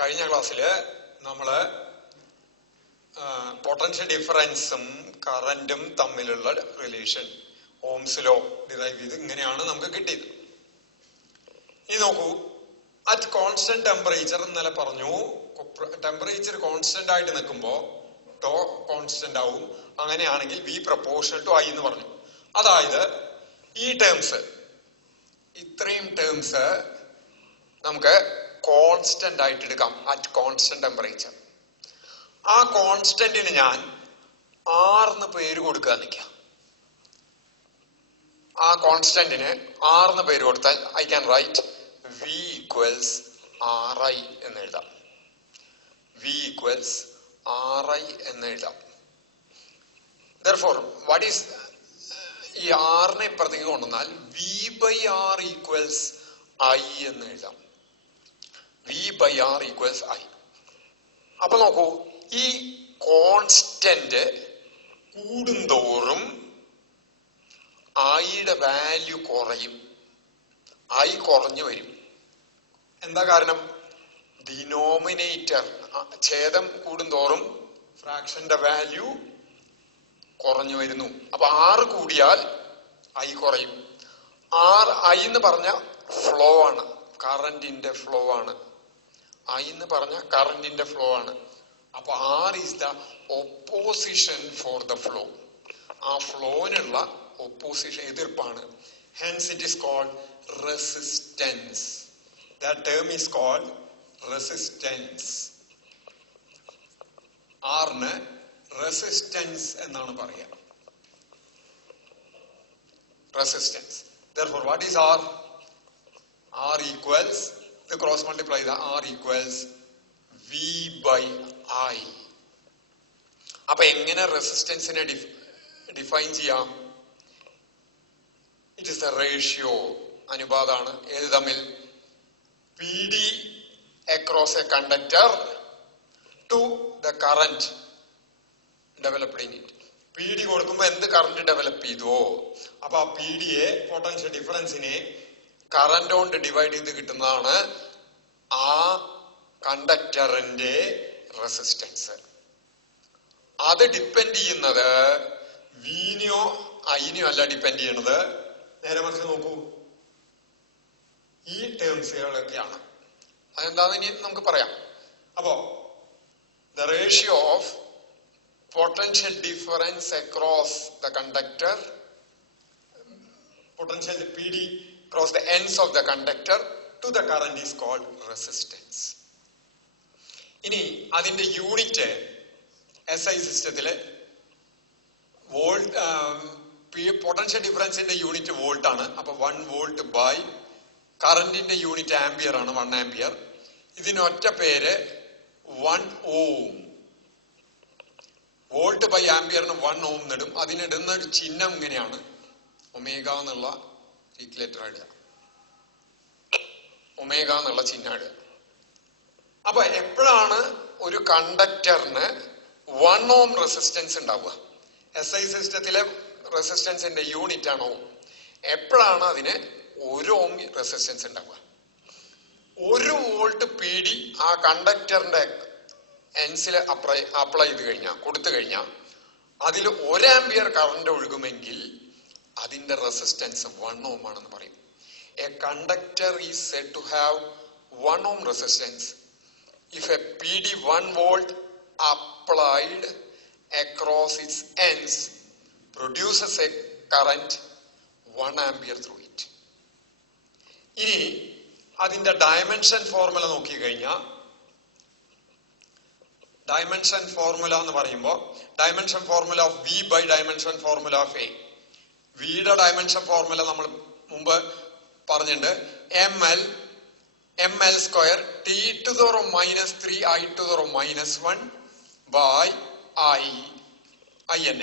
കഴിഞ്ഞ ക്ലാസ്സില് നമ്മള് പൊട്ടൻഷ്യൽ ഡിഫറൻസും കറന്റും തമ്മിലുള്ള റിലേഷൻ ഓംസ് ലോ ഡിറൈവ് ചെയ്ത് ഇങ്ങനെയാണ് നമുക്ക് കിട്ടിയത്. ഇനി നോക്കൂ, അറ്റ് കോൺസ്റ്റന്റ് ടെമ്പറേച്ചർ ഇന്നലെ പറഞ്ഞു, ടെമ്പറേച്ചർ കോൺസ്റ്റന്റ് ആയിട്ട് നിൽക്കുമ്പോ ടോ കോൺസ്റ്റന്റ് ആവും. അങ്ങനെയാണെങ്കിൽ വി പ്രപ്പോർഷണൽ ടു ഐ എന്ന് പറഞ്ഞു. അതായത് ഈ ടേംസ്, ഇത്രയും ടേംസ് നമുക്ക് കോൺസ്റ്റന്റ് ആയിട്ട് എടുക്കാം അറ്റ് കോൺസ്റ്റന്റ് ടെമ്പറേച്ചർ. ആ കോൺസ്റ്റന്റിന് ഞാൻ ആർന്ന് പേര് കൊടുക്കുക നിൽക്കാം. ആ കോൺസ്റ്റന്റിന് ആർന്ന് പേര് കൊടുത്താൽ I can write V equals R I എന്ന് എഴുതാം. വി ഈക്വൽസ് ആർ ഐ എന്ന് എഴുതാം. Therefore, what is ഈ ആറിനെ ഇപ്പുറത്തേക്ക് കൊണ്ടുവന്നാൽ V by R equals I എന്ന് എഴുതാം. V by R equals I. അപ്പൊ നോക്കൂ, ഈ കോൺസ്റ്റന്റ് കൂടുന്തോറും ഐയുടെ വാല്യൂ കുറയും, ഐ കുറഞ്ഞു വരും. എന്താ കാരണം? ഡിനോമിനേറ്റർ, ഛേദം കൂടുന്തോറും ഫ്രാക്ഷന്റെ വാല്യൂ കുറഞ്ഞു വരുന്നു. അപ്പൊ ആറ് കൂടിയാൽ ഐ കുറയും. ഐ എന്ന് പറഞ്ഞ ഫ്ലോ ആണ്, കറന്റിന്റെ ഫ്ലോ ആണ്. ഐ എന്ന് പറഞ്ഞ കറന്റിന്റെ ഫ്ലോ ആണ്. അപ്പൊ R is the opposition for the flow. ആ ഫ്ലോനുള്ള ഒപ്പോസിഷൻ, എതിർപ്പാണ്. Hence it is called resistance. That term is called resistance. ആറിന് റെസിസ്റ്റൻസ് എന്നാണ് പറയുക. Resistance. Therefore, what is R? R equals, the cross multiply the R equals V by I. അപ്പൊ എങ്ങനെ റെസിസ്റ്റൻസിനെ define ചെയ്യാം? ഇറ്റ് ഇസ് എ റേഷ്യോ, അനുപാതാണ്. ഏത് തമ്മിൽ? P D across a conductor to the current developed in it. P D കൊടുക്കുമ്പോ എന്ത് current develop ചെയ്തുവോ, അപ്പൊ ആ പി ഡിയെ, പൊട്ടൻഷ്യൽ ഡിഫറൻസിനെ കറന്റ് കൊണ്ട് ഡിവൈഡ് ചെയ്ത് കിട്ടുന്നതാണ് ആ കണ്ടക്ടറിന്റെ റെസിസ്റ്റൻസ്. അത് ഡിപ്പെൻഡ് ചെയ്യുന്നത് വിനെയോ ഐനെയോ അല്ല ഡിപ്പെൻഡ് ചെയ്യണത്. നേരെ മറിച്ച് നോക്കൂ, ഈ ടേംസുകളൊക്കെയാണ്. അതെന്താന്ന് ഇനി നമുക്ക് പറയാം. അപ്പോ the ratio of potential difference across the conductor, potential PD across the ends of the conductor to the current is called resistance. ഇനി അതിന്റെ യൂണിറ്റ് SI സിസ്റ്റത്തില് വോൾട്ട്, പൊട്ടൻഷ്യൽ ഡിഫറൻസിന്റെ യൂണിറ്റ് വോൾട്ട് ആണ്. അപ്പൊ 1 വോൾട്ട് ബൈ കറന്റിന്റെ യൂണിറ്റ് ആംപിയർ ആണ്, 1 ampere. ഇതിന് ഒറ്റ പേര് 1 ഓം. വോൾട്ട് ബൈ ആംപിയറിന് 1 ഓം എന്നിടും. അതിനിടുന്ന ഒരു ചിഹ്നം ഇങ്ങനെയാണ്, ഒമേഗ എന്നുള്ള ഗ്രീക്ക് ലെറ്റർ ഇടുക, ഒമേഗ എന്നുള്ള ചിഹ്നം ഇടുക. അപ്പൊ എപ്പോഴാണ് ഒരു കണ്ടക്ടറിന് 1 ഓം റെസിസ്റ്റൻസ് ഉണ്ടാവുക? SI സിസ്റ്റത്തിലെ റെസിസ്റ്റൻസിന്റെ യൂണിറ്റ് ആണ് ഓം. എപ്പോഴാണ് അതിന് 1 ഓം റെസിസ്റ്റൻസ് ഉണ്ടാവുക? 1 വോൾട്ട് പി ഡി ആ കണ്ടക്ടറിന്റെ എൻസിൽ അപ്ലൈ ചെയ്ത് കഴിഞ്ഞാൽ, കൊടുത്തു കഴിഞ്ഞാൽ, അതിൽ 1 ആംപിയർ കറന്റ് ഒഴുകുമെങ്കിൽ അതിന്റെ റെസിസ്റ്റൻസ് 1 ഓം ആണെന്ന് പറയും. A conductor is said to have 1 ohm resistance if a PD 1 volt applied across its ends produces a current 1 ampere through it. ഇനി അതിന്റെ ഡയമെൻഷൻ ഫോർമുല നോക്കി കഴിഞ്ഞാൽ, ഡയമെൻഷൻ ഫോർമുല എന്ന് പറയുമ്പോൾ dimension formula of V by dimension formula of A. വിയുടെ dimension formula നമ്മൾ മുമ്പ് പറഞ്ഞിട്ടുണ്ട്. ml square t to the power minus 3 I to the power minus 1 by I n.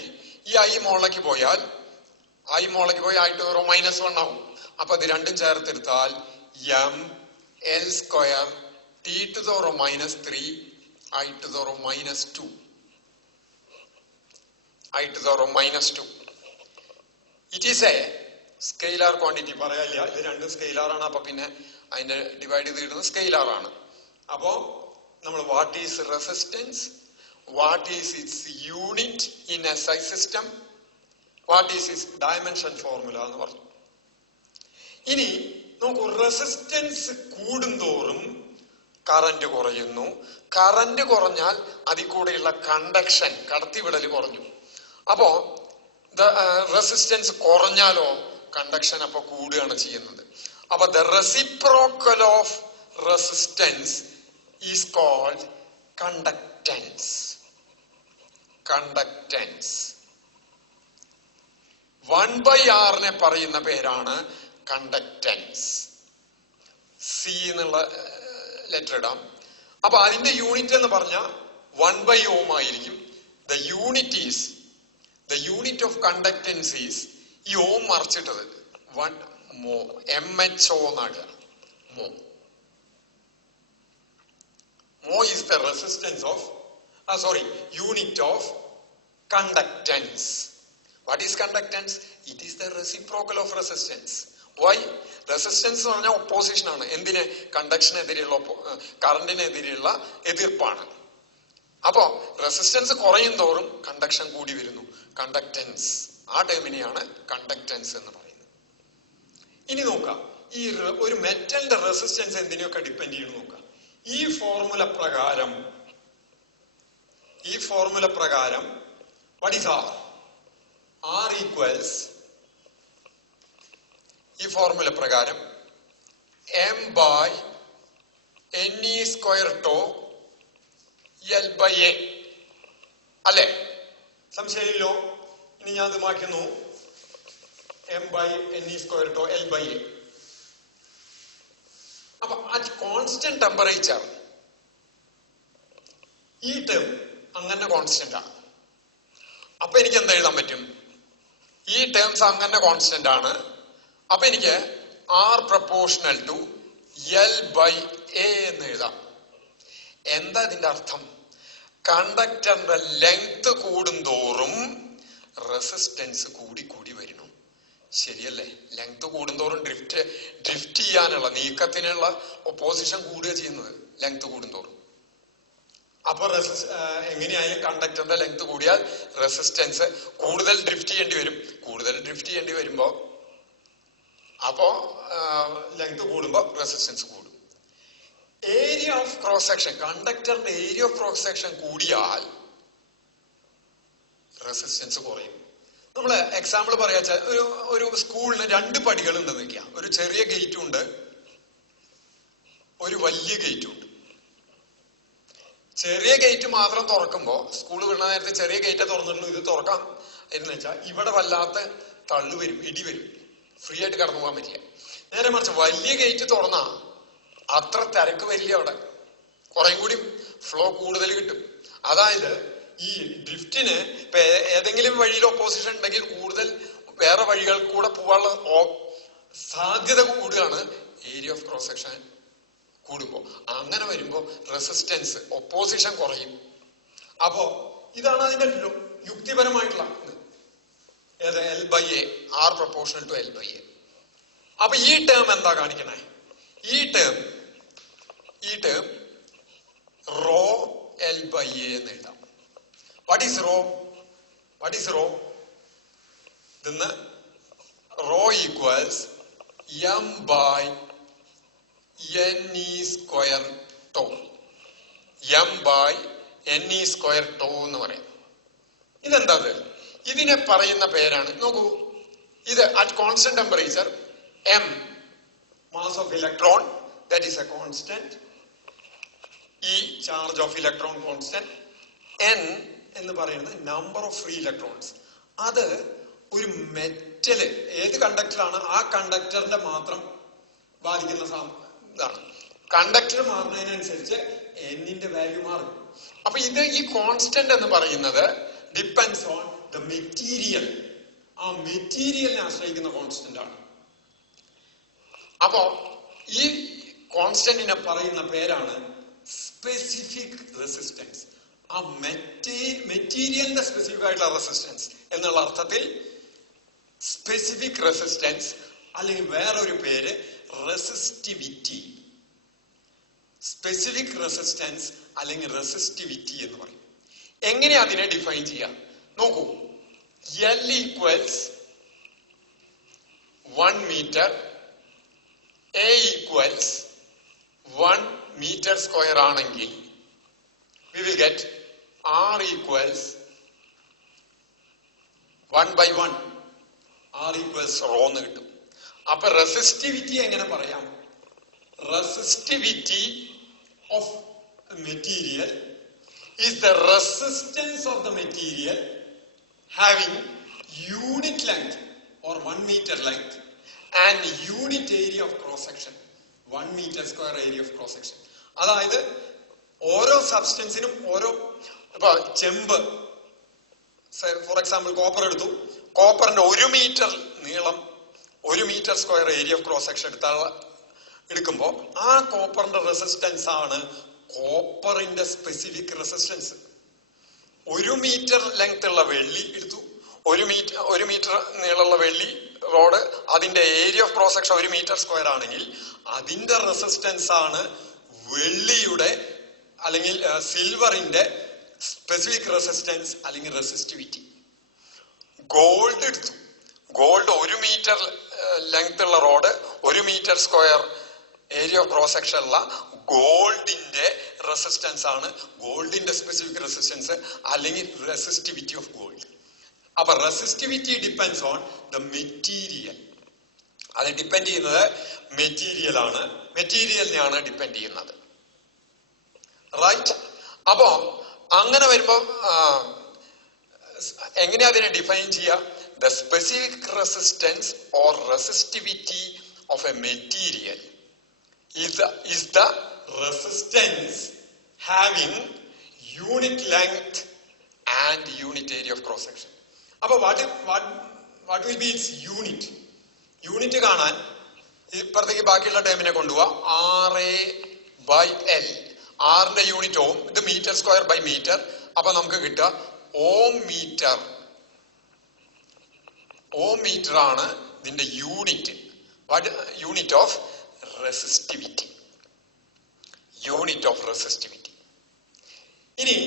ഈ I മോളിലേക്ക് പോയാൽ I to the power minus 1 ആവും. അപ്പൊ ഇത് രണ്ടും ചേർത്തെടുത്താൽ ml square t to the power minus 3 I to the power minus 2. I to the power minus 2. It is a scalar quantity. പറയാനില്ല, ഇത് രണ്ടും scalar ആണ്. അപ്പൊ പിന്നെ അതിന്റെ ഡിവൈഡ് ചെയ്ത് കിട്ടുന്നത് സ്കെയിലാർ ആണ്. അപ്പോ നമ്മൾ what is resistance, what is it's unit in SI system, what is it's dimension formula എന്ന് പറഞ്ഞു. ഇനി നോക്കൂ, റെസിസ്റ്റൻസ് കൂടുന്തോറും കറന്റ് കുറയുന്നു. കറന്റ് കുറഞ്ഞാൽ അതിൽ കൂടെയുള്ള കണ്ടക്ഷൻ, കടത്തിവിടൽ കുറഞ്ഞു. അപ്പോ റെസിസ്റ്റൻസ് കുറഞ്ഞാലോ കണ്ടക്ഷൻ അപ്പൊ കൂടുകയാണ് ചെയ്യുന്നത്. അപ്പൊ the reciprocal of resistance is called conductance. Conductance 1/R പറയുന്ന പേരാണ് കണ്ടക്ടൻസ്. സി എന്നുള്ള ലെറ്റർ ഇടാം. അപ്പൊ അതിന്റെ യൂണിറ്റ് എന്ന് പറഞ്ഞാൽ 1/Ohm ആയിരിക്കും. The unit of conductance is, ഈ ഓം മറിച്ചിട്ടത് 1 mho, MHO എന്നാണ്. Mho is the resistance of, unit of conductance. What is conductance? It is the reciprocal of resistance. Why? Resistance എന്ന് പറഞ്ഞാൽ ഒപ്പോസിഷൻ ആണ്. എന്തിന്? കണ്ടക്ഷനെതിരെയുള്ള, കറണ്ടിനെതിരെയുള്ള എതിർപ്പാണ്. അപ്പോ റെസിസ്റ്റൻസ് കുറയും തോറും കണ്ടക്ഷൻ കൂടി വരുന്നു. കണ്ടക്ടൻസ്, ആ ടേമിനെയാണ് കണ്ടക്ടൻസ് എന്ന് പറയുന്നത്. ഇനി നോക്കാം, ഈ ഒരു മെറ്റലിന്റെ റെസിസ്റ്റൻസ് എന്തിനെയൊക്കെ ഡിപ്പെൻഡ് ചെയ്യണം നോക്കാം. ഈ ഫോർമുല പ്രകാരം what is R? R equals, ഈ ഫോർമുല പ്രകാരം m/ne² tau L/A അല്ലെ? സംശയമില്ലോ. ഇനി ഞാൻ ഇത് മാറ്റുന്നു, m/ne² tau L/A. അപ്പൊ അറ്റ് കോൺസ്റ്റന്റ് ടെമ്പറേച്ചർ ഈ ടേം അങ്ങനെ കോൺസ്റ്റന്റ് ആണ്. അപ്പൊ എനിക്ക് എന്താ എഴുതാൻ പറ്റും? ഈ ടേംസ് അങ്ങനെ കോൺസ്റ്റന്റ് ആണ്. അപ്പൊ എനിക്ക് R പ്രപ്പോർഷണൽ ടു L/A എന്ന് എഴുതാം. എന്താ ഇതിന്റെ അർത്ഥം? കണ്ടക്ടറിന്റെ ലെങ്ത് കൂടുന്തോറും റെസിസ്റ്റൻസ് കൂടി വരുന്നു. ശരിയല്ലേ? ലെങ്ത് കൂടുന്തോറും ഡ്രിഫ്റ്റ് ചെയ്യാനുള്ള, നീക്കത്തിനുള്ള ഒപ്പോസിഷൻ കൂടുക ചെയ്യുന്നത് ലെങ്ത് കൂടുന്തോറും. അപ്പൊ എങ്ങനെയായാലും കണ്ടക്ടറിന്റെ ലെങ്ത് കൂടിയാൽ റെസിസ്റ്റൻസ് കൂടുതൽ ഡ്രിഫ്റ്റ് ചെയ്യേണ്ടി വരുമ്പോ അപ്പോ ലെങ്ത് കൂടുമ്പോ റെസിസ്റ്റൻസ് കൂടും. ഏരിയ ഓഫ് ക്രോസ് സെക്ഷൻ, കണ്ടക്ടറിന്റെ ഏരിയ ഓഫ് ക്രോസ് സെക്ഷൻ കൂടിയാൽ റെസിസ്റ്റൻസ് കുറയും. നമ്മള് എക്സാമ്പിൾ പറയാച്ച, ഒരു സ്കൂളിന് 2 പടികൾ ഉണ്ടെന്ന് വെക്കുക. ഒരു ചെറിയ ഗേറ്റും ഉണ്ട്, ഒരു വലിയ ഗേറ്റും ഉണ്ട്. ചെറിയ ഗേറ്റ് മാത്രം തുറക്കുമ്പോ, സ്കൂൾ വിടുന്ന നേരത്തെ ചെറിയ ഗേറ്റ് തുറന്നിട്ടുള്ളൂ, ഇത് തുറക്കാം എന്ന് വെച്ചാൽ ഇവിടെ വല്ലാത്ത തള്ളു വരും, ഇടി വരും, ഫ്രീ ആയിട്ട് കടന്നു പോകാൻ പറ്റില്ല. നേരെ മറിച്ച് വലിയ ഗേറ്റ് തുറന്നാ അത്ര തിരക്ക് വരില്ല, അവിടെ കുറേം കൂടി ഫ്ലോ കൂടുതൽ കിട്ടും. അതായത് ഈ ഡ്രിഫ്റ്റിന് ഇപ്പൊ ഏതെങ്കിലും വഴിയിൽ ഒപ്പോസിഷൻ ഉണ്ടെങ്കിൽ കൂടുതൽ വേറെ വഴികൾ കൂടെ പോകാനുള്ള സാധ്യത കൂടുകയാണ് ഏരിയ ഓഫ് ക്രോസ് സെക്ഷൻ കൂടുമ്പോ. അങ്ങനെ വരുമ്പോ റെസിസ്റ്റൻസ്, ഒപ്പോസിഷൻ കുറയും. അപ്പോ ഇതാണ് അതിന്റെ യുക്തിപരമായിട്ടുള്ള ഏത് L/A, R proportional to L/A. അപ്പൊ ഈ ടേം എന്താ കാണിക്കണേ? ഈ ടേം റോ L/A എന്ന് എഴുതാം. What is rho? ഇതിന്ന് rho equals m/ne² tau. m/ne² tau എന്ന് പറയാം. ഇതെന്താ? ഇതിനെ പറയുന്ന പേരാണ്, നോക്കൂ, ഇത് at constant temperature m mass of electron, that is a constant. E charge of electron constant. n എന്ന് പറയുന്നത് നമ്പർ ഓഫ് ഫ്രീ ഇലക്ട്രോൺസ്. അത് ഒരു മെറ്റല് ഏത് കണ്ടക്ടറാണ് ആ കണ്ടക്ടറിന്റെ മാത്രം ബാധിക്കുന്ന ഇതാണ്. കണ്ടക്ടർ മാറുന്നതിനനുസരിച്ച് എന്നിന്റെ വാല്യൂ മാറും. അപ്പൊ ഇത് ഈ കോൺസ്റ്റന്റ് എന്ന് പറയുന്നത് ഡിപ്പെൻഡ്സ് ഓൺ ദ മെറ്റീരിയൽ. ആ മെറ്റീരിയലിനെ ആശ്രയിക്കുന്ന കോൺസ്റ്റന്റ് ആണ്. അപ്പോ ഈ കോൺസ്റ്റന്റിനെ പറയുന്ന പേരാണ് സ്പെസിഫിക് റെസിസ്റ്റൻസ്. ആ മെറ്റീരിയലിന്റെ സ്പെസിഫിക് ആയിട്ടുള്ള റെസിസ്റ്റൻസ് എന്നുള്ള അർത്ഥത്തിൽ സ്പെസിഫിക് റെസിസ്റ്റൻസ്, അല്ലെങ്കിൽ വേറൊരു പേര് റെസിസ്റ്റിവിറ്റി. സ്പെസിഫിക് റെസിസ്റ്റൻസ് അല്ലെങ്കിൽ റെസിസ്റ്റിവിറ്റി എന്ന് പറയും. എങ്ങനെ അതിനെ ഡിഫൈൻ ചെയ്യാം നോക്കൂ. L equals 1 meter, A equals 1 meter square ആണെങ്കിൽ we will get R equals 1/1. R equals rho എന്ന് കിട്ടും. അപ്പൊ റെസിസ്റ്റിവിറ്റി എങ്ങനെ പറയാം? Resistivity of material is the resistance of the material having unit length or 1 meter length and unit area of cross section, 1 meter square area of cross section. അതായത് ഓരോ സബ്സ്റ്റൻസിനും ഓരോ, ഇപ്പൊ ചെമ്പ് ഫോർ എക്സാമ്പിൾ കോപ്പർ എടുത്തു, കോപ്പറിന്റെ 1 metre നീളം, 1 metre square area of cross section എടുക്കുമ്പോൾ ആ കോപ്പറിന്റെ റെസിസ്റ്റൻസ് ആണ് കോപ്പറിന്റെ സ്പെസിഫിക് റെസിസ്റ്റൻസ്. 1 മീറ്റർ ലെങ്ത് ഉള്ള വെള്ളി എടുത്തു, 1 മീറ്റർ നീളമുള്ള വെള്ളി റോഡ്, അതിന്റെ area of cross section 1 metre square ആണെങ്കിൽ അതിന്റെ റെസിസ്റ്റൻസ് ആണ് വെള്ളിയുടെ അല്ലെങ്കിൽ സിൽവറിന്റെ സ്പെസിഫിക് റെസിസ്റ്റൻസ് അല്ലെങ്കിൽ റെസിസ്റ്റിവിറ്റി. ഗോൾഡ് എടുത്തു, ഗോൾഡ് 1 മീറ്റർ ലെങ്ത് ഉള്ള rod, 1 metre square area of cross section ഉള്ള ഗോൾഡിന്റെ റെസിസ്റ്റൻസ് ആണ് ഗോൾഡിന്റെ സ്പെസിഫിക് റെസിസ്റ്റൻസ് അല്ലെങ്കിൽ റെസിസ്റ്റിവിറ്റി ഓഫ് ഗോൾഡ്. അപ്പൊ resistivity depends on the material. അത് ഡിപ്പെൻഡ് ചെയ്യുന്നത് മെറ്റീരിയൽ ആണ്, മെറ്റീരിയലിനെയാണ് ഡിപ്പെൻഡ് ചെയ്യുന്നത്. റൈറ്റ്? അപ്പോ അങ്ങനെ വരുമ്പോ എങ്ങനെയാ അതിനെ ഡിഫൈൻ ചെയ്യുക? The specific resistance or resistivity of A material is the resistance having unit length and unit area of cross section. അപ്പൊ what will be its unit? Unit കാണാൻ ഇപ്പുറത്തേക്ക് ബാക്കിയുള്ള ടേമിനെ കൊണ്ടുപോവാ. RA/L. ആറിന്റെ യൂണിറ്റ് ഓം, ഇത് മീറ്റർ സ്ക്വയർ ബൈ മീറ്റർ. അപ്പൊ നമുക്ക് കിട്ടുക ഓം മീറ്റർ. ഓം മീറ്റർ ആണ് ഇതിന്റെ unit. Unit of resistivity. Unit of resistivity. ഇനി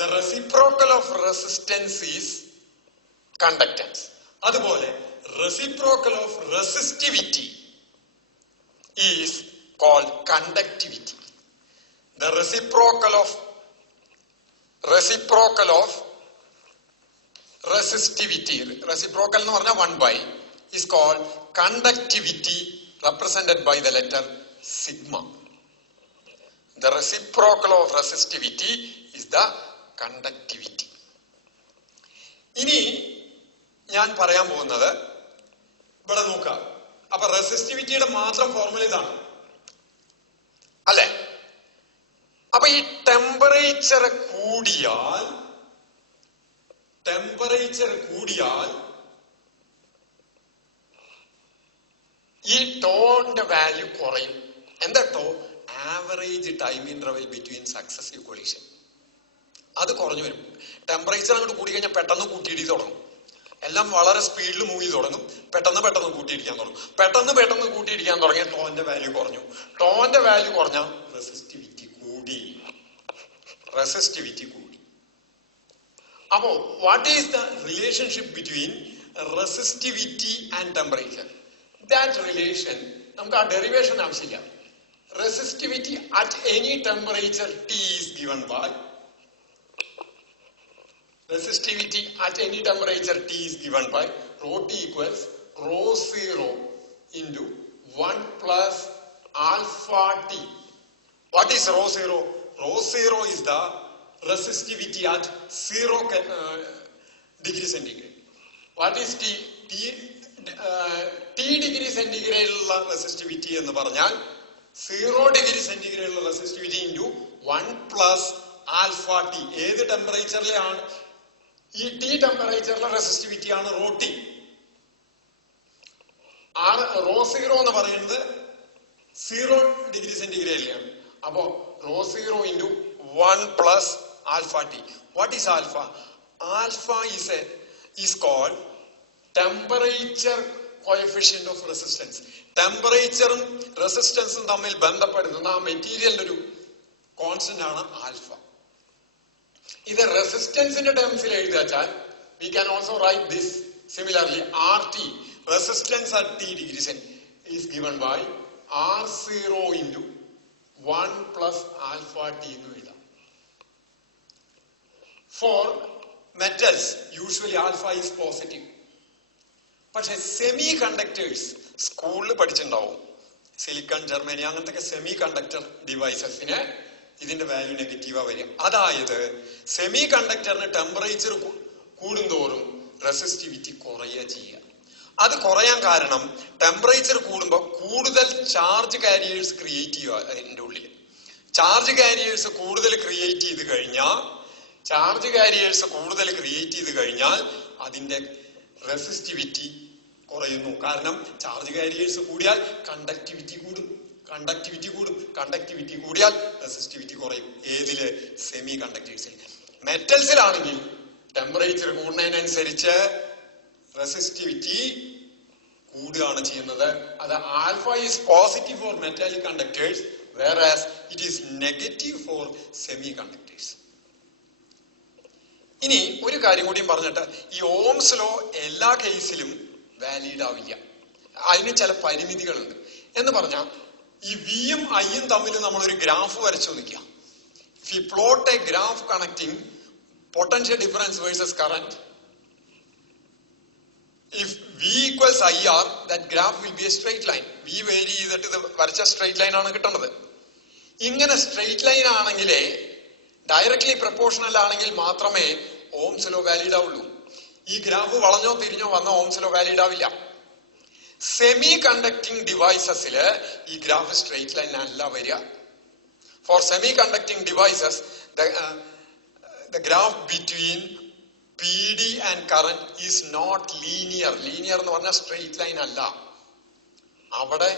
the reciprocal of resistance is conductance. അതുപോലെ reciprocal of resistivity is called conductivity. The reciprocal of resistivity, reciprocal എന്ന് പറഞ്ഞാൽ 1/, is called conductivity, represented by the letter sigma. The reciprocal of resistivity is the conductivity. ഇനി ഞാൻ പറയാൻ പോകുന്നത് ഇവിടെ നോക്കാം. അപ്പൊ റെസിസ്റ്റിവിറ്റിയുടെ മാത്രം ഫോർമുല ഇതാണ് അല്ലെ? അപ്പൊ ഈ ടെമ്പറേച്ചർ കൂടിയാൽ ഈ ടോന്റെ വാല്യൂ കുറയും. എന്താ tau? Average time interval between successive collision. അത് കുറഞ്ഞു വരും. ടെമ്പറേച്ചർ അങ്ങോട്ട് കൂടി കഴിഞ്ഞാൽ പെട്ടെന്ന് കൂട്ടിയിടിച്ച് തുടങ്ങും. എല്ലാം വളരെ സ്പീഡിൽ മൂവ് ചെയ്ത് തുടങ്ങും. പെട്ടെന്ന് കൂട്ടിയിടിക്കാൻ തുടങ്ങും. പെട്ടെന്ന് കൂട്ടിയിടിക്കാൻ തുടങ്ങിയ ടോന്റെ വാല്യൂ കുറഞ്ഞു. ടോന്റെ വാല്യൂ കുറഞ്ഞാൽ റെസിസ്റ്റിവിറ്റി കൂടി. അപ്പോ what is the relationship between resistivity and temperature? That relation, നമുക്ക് ആ ഡെറിവേഷൻ ആവശ്യമില്ല. Resistivity at any temperature T is given by rho T equals rho 0 into 1 plus alpha T. What is rho 0? Rho 0 is the resistivity at 0 degree centigrade. What is T? T degree സെന്റിഗ്രേഡിലുള്ള resistivity എന്ന് പറഞ്ഞാൽ 0 degree സെന്റിഗ്രേഡിലുള്ള resistivity into 1 plus alpha T. ഏത് ടെമ്പറേച്ചറിലാണ്? ഈ T ടെമ്പറേച്ചറിലെ resistivity ആണ് rho T. Rho 0 എന്ന് പറയുന്നത് 0 ഡിഗ്രി സെന്റിഗ്രേഡിലാണ്. അപ്പോ rho 0 into 1 plus alpha T. What is alpha? Alpha is called temperature coefficient of resistance. ടെമ്പറേച്ചറും റെസിസ്റ്റൻസും തമ്മിൽ ബന്ധപ്പെടുന്ന ആ മെറ്റീരിയലിന്റെ ഒരു കോൺസ്റ്റന്റ് ആണ് ആൽഫ. ഇത് റെസിസ്റ്റൻസിന്റെ ടേംസിൽ എഴുതി വെച്ചാൽ we can also write this similarly. RT, resistance at T degrees is given by R0 into 1 plus alpha T എന്ന് എഴുതാം. For metals, usually alpha is positive. പക്ഷെ സെമി കണ്ടക്ടേഴ്സ് സ്കൂളിൽ പഠിച്ചിട്ടുണ്ടാവും. സിലിക്കൺ, ജർമ്മനി അങ്ങനത്തെ സെമി കണ്ടക്ടർ ഡിവൈസസിന് ഇതിന്റെ value നെഗറ്റീവാ വരിക. അതായത് semi കണ്ടക്ടറിന് temperature കൂടുന്തോറും resistivity കുറയുക ചെയ്യുക. അത് കുറയാൻ കാരണം ടെമ്പറേച്ചർ കൂടുമ്പോൾ കൂടുതൽ ചാർജ് കാരിയേഴ്സ് ക്രിയേറ്റ് ചെയ്യുക. അതിൻ്റെ ഉള്ളിൽ ചാർജ് കാരിയേഴ്സ് കൂടുതൽ ക്രിയേറ്റ് ചെയ്ത് കഴിഞ്ഞാൽ അതിന്റെ റെസിസ്റ്റിവിറ്റി കുറയുന്നു. കാരണം ചാർജ് കാരിയേഴ്സ് കൂടിയാൽ കണ്ടക്ടിവിറ്റി കൂടിയാൽ റെസിസ്റ്റിവിറ്റി കുറയും. ഏതില്? സെമി കണ്ടക്ടേഴ്സിൽ. മെറ്റൽസിലാണെങ്കിൽ ടെമ്പറേച്ചർ കൂടുന്നതിനനുസരിച്ച് റെസിസ്റ്റിവിറ്റി കൂടുകയാണ് ചെയ്യുന്നത്. അത് alpha is positive for metallic conductors, whereas it is negative for semi conductors. ഇനി ഒരു കാര്യം കൂടിയും പറഞ്ഞിട്ട്, ഈ ഓംസ് ലോ എല്ലാ കേസിലും വാലിഡ് ആവില്ല. അതിന് ചില പരിമിതികളുണ്ട്. എന്ന് പറഞ്ഞാൽ ഈ വിയും ഐയും തമ്മിൽ നമ്മൾ ഒരു ഗ്രാഫ് വരച്ചു നിൽക്കുക. If you plot a graph connecting potential difference versus current, if V equals IR, that graph will be a straight line. V vary ചെയ്തിട്ട് ഇത് വരച്ച സ്ട്രെയിറ്റ് ലൈൻ ആണ് കിട്ടുന്നത്. ഇങ്ങനെ സ്ട്രെയിറ്റ് ലൈൻ ആണെങ്കിലേ, ഡയറക്ട്ലി പ്രൊപ്പോർഷണൽ ആണെങ്കിൽ മാത്രമേ ഓംസ് ലോ വാലിഡ് ആവുള്ളൂ. ഈ ഗ്രാഫ് വളഞ്ഞോ തിരിഞ്ഞോ വന്ന ഓംസ് ലോ വാലിഡ് ആവില്ല. സെമി കണ്ടക്ടിങ് ഡിവൈസസില് ഈ ഗ്രാഫ് സ്ട്രെയിറ്റ് ലൈൻ അല്ല വരിക. For semi conducting devices the graph between PD and current is not linear. Linear എന്ന് പറഞ്ഞാൽ സ്ട്രെയിറ്റ് ലൈൻ അല്ല. അവിടെ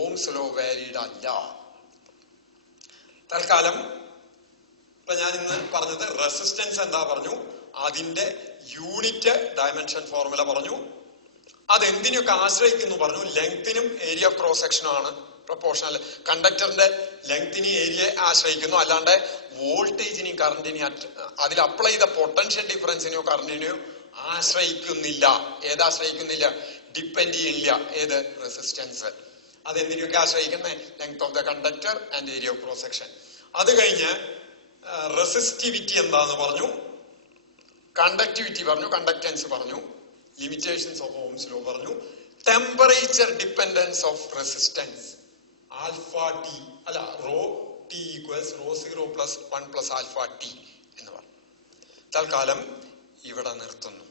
ഓംസ് ലോ വാലിഡ് അല്ല. തൽക്കാലം ഇപ്പൊ ഞാൻ ഇന്ന് പറഞ്ഞത് റെസിസ്റ്റൻസ് എന്താ പറഞ്ഞു, അതിന്റെ യൂണിറ്റ് ഡയമെൻഷൻ ഫോർമുല പറഞ്ഞു. അതെന്തിനൊക്കെ ആശ്രയിക്കുന്നു പറഞ്ഞു. ലെങ്തിനും ഏരിയ ഓഫ് ക്രോസ് സെക്ഷനും ആണ് പ്രൊപ്പോർഷണൽ. കണ്ടക്ടറിന്റെ ലെങ്തിനെ ഏരിയയെ ആശ്രയിക്കുന്നു, അല്ലാണ്ട് വോൾട്ടേജിനെയും കറണ്ടിനെയും അതിൽ അപ്ലൈ ചെയ്ത പൊട്ടൻഷ്യൽ ഡിഫറൻസിനെയോ കറണ്ടിനെയോ ആശ്രയിക്കുന്നില്ല. ഏതാശ്രയിക്കുന്നില്ല? ഡിപ്പെൻഡ് ചെയ്യില്ല. ഏത്? റെസിസ്റ്റൻസ്. അതെന്തിനൊക്കെ ആശ്രയിക്കുന്നത്? Length of the conductor and area of cross section. അത് കഴിഞ്ഞ് റെസിസ്റ്റിവിറ്റി എന്താന്ന് പറഞ്ഞു, കണ്ടക്ടിവിറ്റി പറഞ്ഞു, കണ്ടക്ടൻസ് പറഞ്ഞു, ലിമിറ്റേഷൻസ് ഓഫ് ഓംസ് ലോ പറഞ്ഞു, temperature dependence of resistance alpha T അല്ല rho T equals rho 0 + 1 + alpha T എന്ന് പറഞ്ഞു. തൽക്കാലം ഇവിടെ നിർത്തുന്നു.